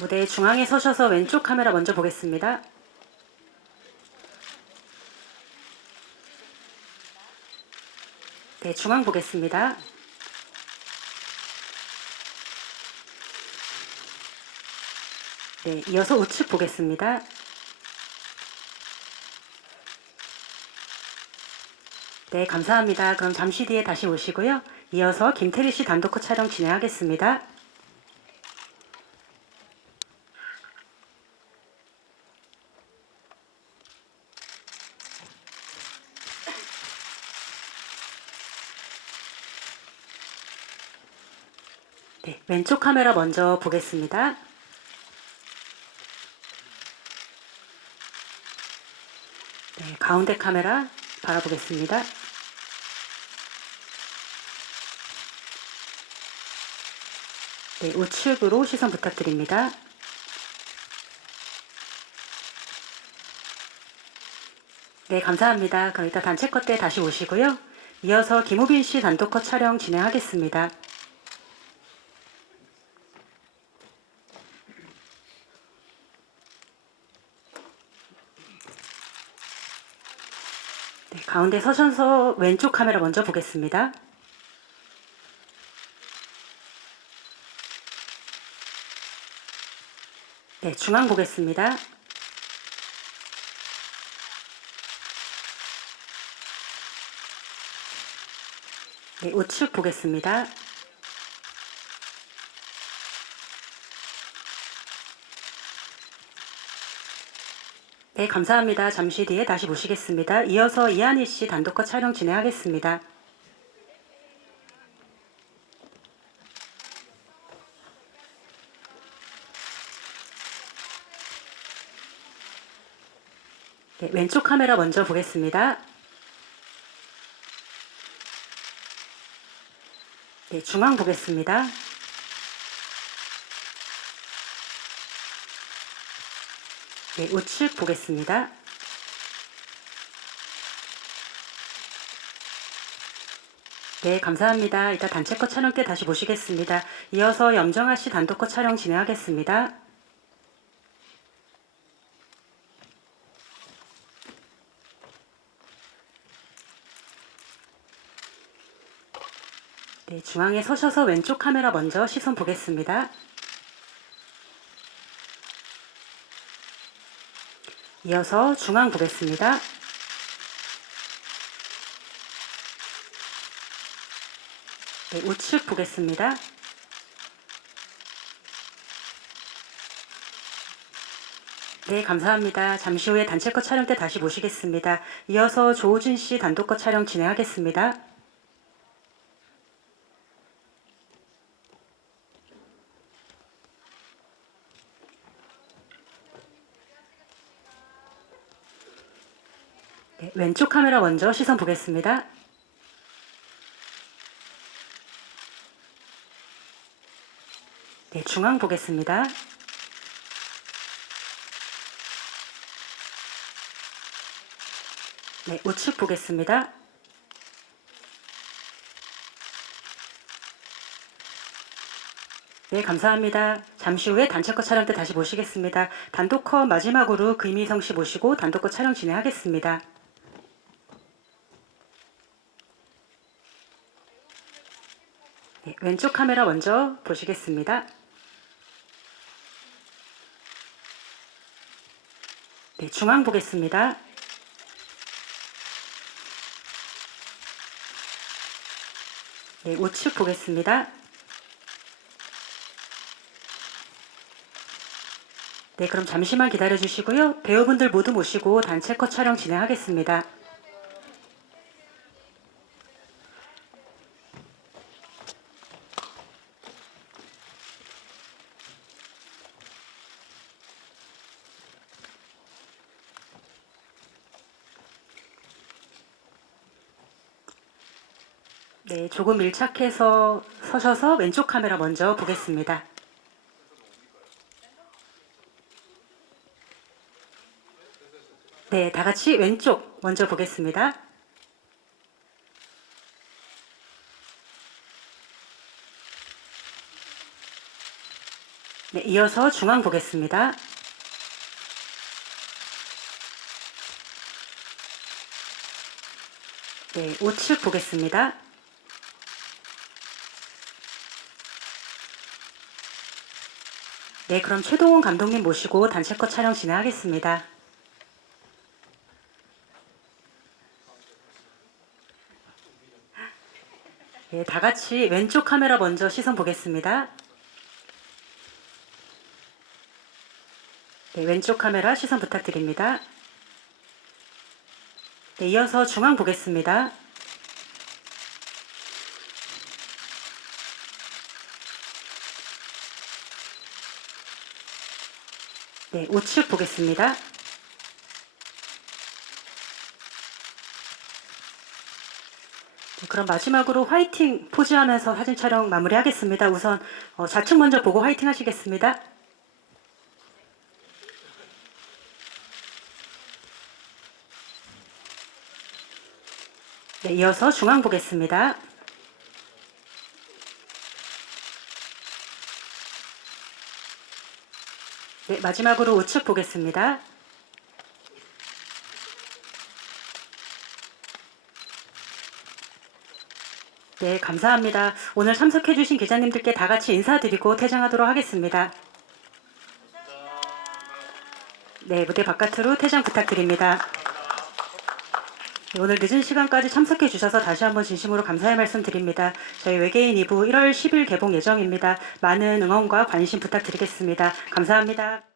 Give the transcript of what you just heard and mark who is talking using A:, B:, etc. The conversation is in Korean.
A: 무대 중앙에 서셔서 왼쪽 카메라 먼저 보겠습니다. 네, 중앙 보겠습니다. 네, 이어서 우측 보겠습니다. 네, 감사합니다. 그럼 잠시 뒤에 다시 오시고요. 이어서 김태리 씨 단독 촬영 진행하겠습니다. 네, 왼쪽 카메라 먼저 보겠습니다. 네, 가운데 카메라 바라보겠습니다. 네, 우측으로 시선 부탁드립니다. 네, 감사합니다. 그럼 이따 단체 컷 때 다시 오시고요. 이어서 김우빈 씨 단독 컷 촬영 진행하겠습니다. 가운데 서셔서 왼쪽 카메라 먼저 보겠습니다. 네, 중앙 보겠습니다. 네, 우측 보겠습니다. 네, 감사합니다. 잠시 뒤에 다시 모시겠습니다. 이어서 이한희 씨 단독 컷 촬영 진행하겠습니다. 네, 왼쪽 카메라 먼저 보겠습니다. 네, 중앙 보겠습니다. 네, 우측 보겠습니다. 네, 감사합니다. 이따 단체 컷 촬영 때 다시 모시겠습니다. 이어서 염정아 씨 단독 컷 촬영 진행하겠습니다. 네, 중앙에 서셔서 왼쪽 카메라 먼저 시선 보겠습니다. 이어서 중앙 보겠습니다. 네, 우측 보겠습니다. 네, 감사합니다. 잠시 후에 단체 컷 촬영 때 다시 모시겠습니다. 이어서 조우진 씨 단독 컷 촬영 진행하겠습니다. 네, 왼쪽 카메라 먼저 시선 보겠습니다. 네, 중앙 보겠습니다. 네, 우측 보겠습니다. 네, 감사합니다. 잠시 후에 단체 컷 촬영 때 다시 모시겠습니다. 단독 컷 마지막으로 금희성 씨 모시고 단독 컷 촬영 진행하겠습니다. 왼쪽 카메라 먼저 보시겠습니다. 네, 중앙 보겠습니다. 네, 우측 보겠습니다. 네, 그럼 잠시만 기다려 주시고요. 배우분들 모두 모시고 단체 컷 촬영 진행하겠습니다. 네, 조금 밀착해서 서셔서 왼쪽 카메라 먼저 보겠습니다. 네, 다 같이 왼쪽 먼저 보겠습니다. 네, 이어서 중앙 보겠습니다. 네, 우측 보겠습니다. 네, 그럼 최동훈 감독님 모시고 단체컷 촬영 진행하겠습니다. 네, 다 같이 왼쪽 카메라 먼저 시선 보겠습니다. 네, 왼쪽 카메라 시선 부탁드립니다. 네, 이어서 중앙 보겠습니다. 네, 우측 보겠습니다. 네, 그럼 마지막으로 화이팅 포즈하면서 사진 촬영 마무리하겠습니다. 우선 어, 좌측 먼저 보고 화이팅 하시겠습니다. 네, 이어서 중앙 보겠습니다. 네, 마지막으로 우측 보겠습니다. 네, 감사합니다. 오늘 참석해주신 기자님들께 다 같이 인사드리고 퇴장하도록 하겠습니다. 네, 무대 바깥으로 퇴장 부탁드립니다. 네, 오늘 늦은 시간까지 참석해 주셔서 다시 한번 진심으로 감사의 말씀 드립니다. 저희 외계인 2부 1월 10일 개봉 예정입니다. 많은 응원과 관심 부탁드리겠습니다. 감사합니다.